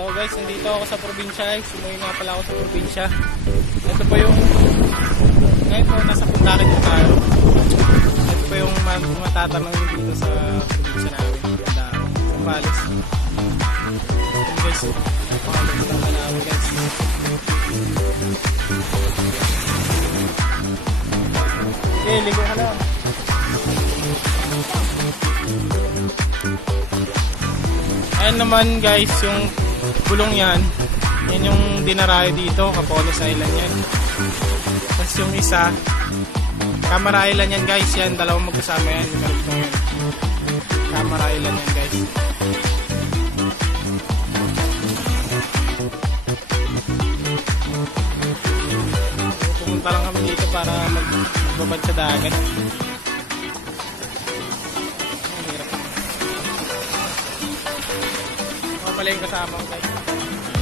So guys, nandito ako sa probinsya guys. Sumuwi nga pala ako sa probinsya. Ito po yung ngayon po, nasa Pundakin po tayo. Ito po yung matatanong dito sa probinsya namin. Kumpalis. Ito guys, pakaganda na namin guys. Okay, ligo ka lang. Ayan naman guys, yung bulong yan yung dinarayo dito, Capones Island yan. Tapos yung isa, Camara Island yan guys, yan, dalawang magkasama yan, yung marugtong yan. Camara Island yan guys. Pumunta lang kami dito para magbabad sa dagat. Pala yung kasama ko guys.